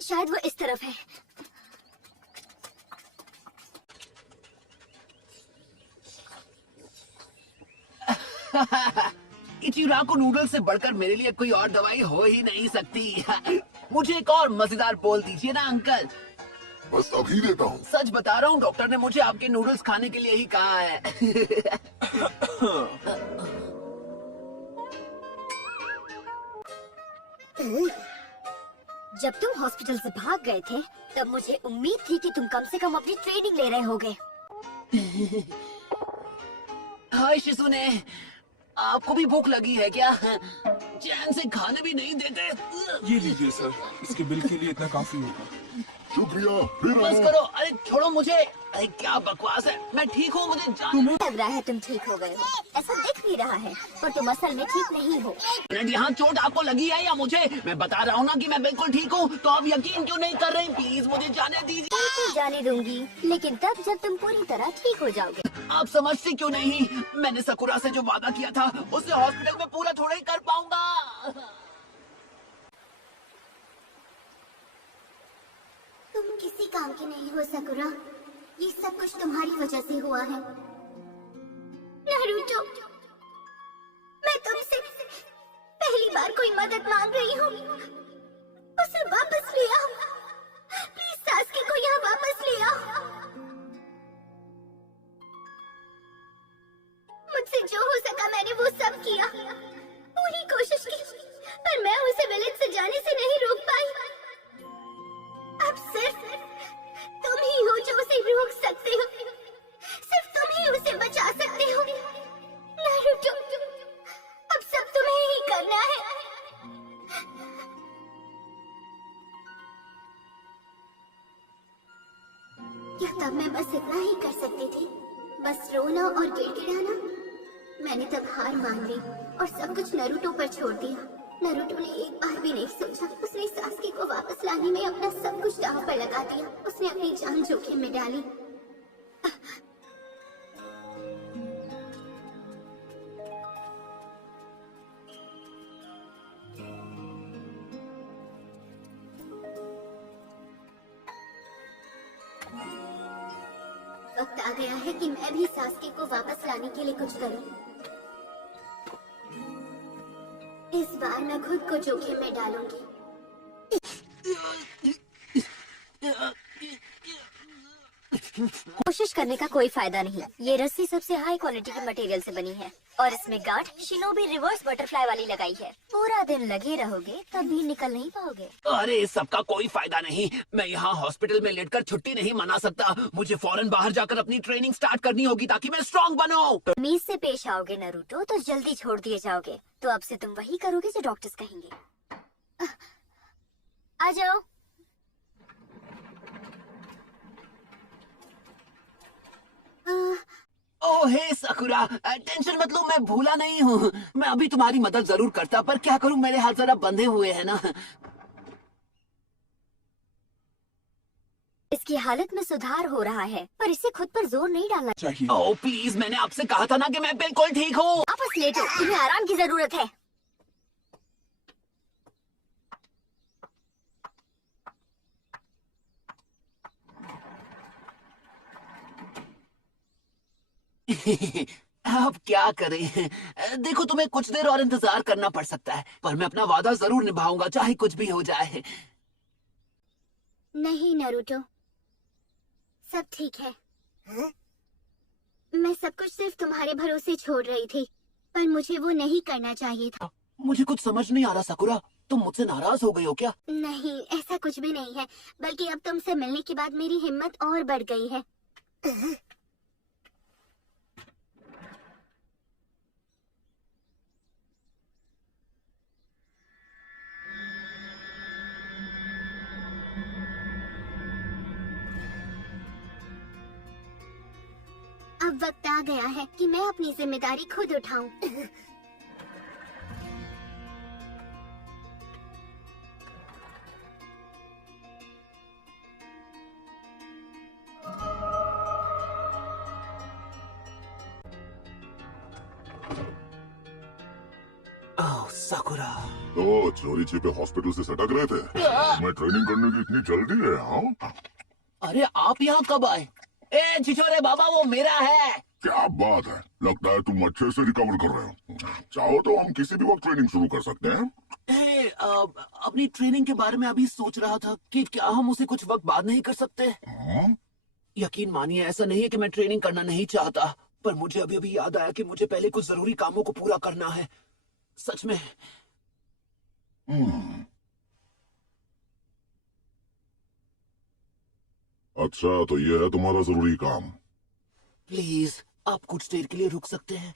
शायद वो इस तरफ है। इचिराको नूडल्स से बढ़कर मेरे लिए कोई और दवाई हो ही नहीं सकती। मुझे एक और मजेदार बोल दीजिए ना अंकल। बस अभी देता हूँ। सच बता रहा हूँ, डॉक्टर ने मुझे आपके नूडल्स खाने के लिए ही कहा है। जब तुम हॉस्पिटल से भाग गए थे तब मुझे उम्मीद थी कि तुम कम से कम अपनी ट्रेनिंग ले रहे होगे। हाय शिजुने, आपको भी भूख लगी है क्या? चैन से खाने भी नहीं देते। ये लीजिए सर, इसके बिल के लिए इतना काफी होगा। शुक्रिया, फिर बस आना। करो, अरे छोड़ो मुझे। अरे क्या बकवास है, मैं ठीक हूँ, मुझे जाने। लग रहा है तुम ठीक हो गए हो, ऐसा दिख भी रहा है, पर तुम असल में ठीक नहीं हो। यहाँ चोट आपको लगी है या मुझे? मैं बता रहा हूँ ना कि मैं बिल्कुल ठीक हूँ, तो आप यकीन क्यों नहीं कर रहे? प्लीज मुझे जाने दीजिए। बिल्कुल जाने दूंगी, लेकिन तब जब तुम पूरी तरह ठीक हो जाओगे। आप समझते क्यों नहीं? मैंने सकुरा से जो वादा किया था उसे हॉस्पिटल में पूरा थोड़ा ही कर पाऊंगा। तुम किसी काम की नहीं हो सकुरा, ये सब कुछ तुम्हारी वजह से हुआ है। नारुतो, मैं तुमसे पहली बार कोई मदद मांग रही हूँ, उसे वापस ले आओ। प्लीज सासकी को यहाँ वापस ले आओ। मुझसे जो हो सका मैंने वो सब किया, पूरी कोशिश की, पर मैं उसे विलेज से जाने से नहीं रोक पाई। अब सिर्फ तुम ही हो जो उसे रोक सकते हो, सिर्फ तुम ही उसे बचा सकते हो। नारुतो, अब सब तुम्हें ही करना है। क्या तब मैं बस इतना ही कर सकती थी? बस रोना और गिड़गिड़ाना? मैंने तब हार मान ली और सब कुछ नारुतो पर छोड़ दिया। नारुतो ने एक बार भी नहीं सोचा, उसने सासकी को वापस लाने में अपना सब कुछ दांव पर लगा दिया। उसने अपनी जान जोखिम में डाली। वक्त आ गया है कि मैं भी सासकी को वापस लाने के लिए कुछ करूं। इस बार मैं खुद को जोखिम में डालूंगी। कोशिश करने का कोई फायदा नहीं। ये रस्सी सबसे हाई क्वालिटी के मटेरियल से बनी है और इसमें गांठ शिनोबी रिवर्स बटरफ्लाई वाली लगाई है। पूरा दिन लगे रहोगे तब भी निकल नहीं पाओगे। अरे इस सब का कोई फायदा नहीं। मैं यहाँ हॉस्पिटल में लेटकर छुट्टी नहीं मना सकता। मुझे फौरन बाहर जाकर अपनी ट्रेनिंग स्टार्ट करनी होगी ताकि मैं स्ट्रांग बनूं। तमीज से पेश आओगे नारुतो तो जल्दी छोड़ दिए जाओगे। तो अब से तुम वही करोगे जो डॉक्टर्स कहेंगे। आ जाओ। ओह हे सकुरा, टेंशन मत लो, मैं भूला नहीं हूँ। मैं अभी तुम्हारी मदद जरूर करता, पर क्या करूँ, मेरे हाथ जरा बंधे हुए हैं ना। इसकी हालत में सुधार हो रहा है, पर इसे खुद पर जोर नहीं डालना चाहिए। ओह प्लीज, मैंने आपसे कहा था ना कि मैं बिल्कुल ठीक हूँ। वापस लेटो, तुम्हें आराम की जरूरत है। अब क्या करें? देखो, तुम्हें कुछ देर और इंतजार करना पड़ सकता है, पर मैं अपना वादा जरूर निभाऊंगा, चाहे कुछ भी हो जाए। नहीं नारुतो, सब ठीक है। मैं सब कुछ सिर्फ तुम्हारे भरोसे छोड़ रही थी, पर मुझे वो नहीं करना चाहिए था। मुझे कुछ समझ नहीं आ रहा सकुरा, तुम मुझसे नाराज हो गई हो क्या? नहीं, ऐसा कुछ भी नहीं है, बल्कि अब तुमसे मिलने के बाद मेरी हिम्मत और बढ़ गई है। अब वक्त आ गया है कि मैं अपनी जिम्मेदारी खुद उठाऊं। साकुरा। तो चोरी छिपे हॉस्पिटल से सटक रहे थे। मैं ट्रेनिंग करने की इतनी जल्दी है, हाँ? अरे आप यहाँ कब आए? ए छिछोरे बाबा, वो मेरा है। क्या बात है, लगता है तुम अच्छे से रिकवर कर रहे हो। चाहो तो हम किसी भी वक्त ट्रेनिंग शुरू कर सकते हैं। ए, अपनी ट्रेनिंग के बारे में अभी सोच रहा था कि क्या हम उसे कुछ वक्त बाद नहीं कर सकते। हाँ? यकीन मानिए, ऐसा नहीं है कि मैं ट्रेनिंग करना नहीं चाहता, पर मुझे अभी अभी याद आया कि मुझे पहले कुछ जरूरी कामों को पूरा करना है। सच में। हम्म। अच्छा, तो ये है तुम्हारा जरूरी काम। प्लीज, आप कुछ देर के लिए रुक सकते हैं?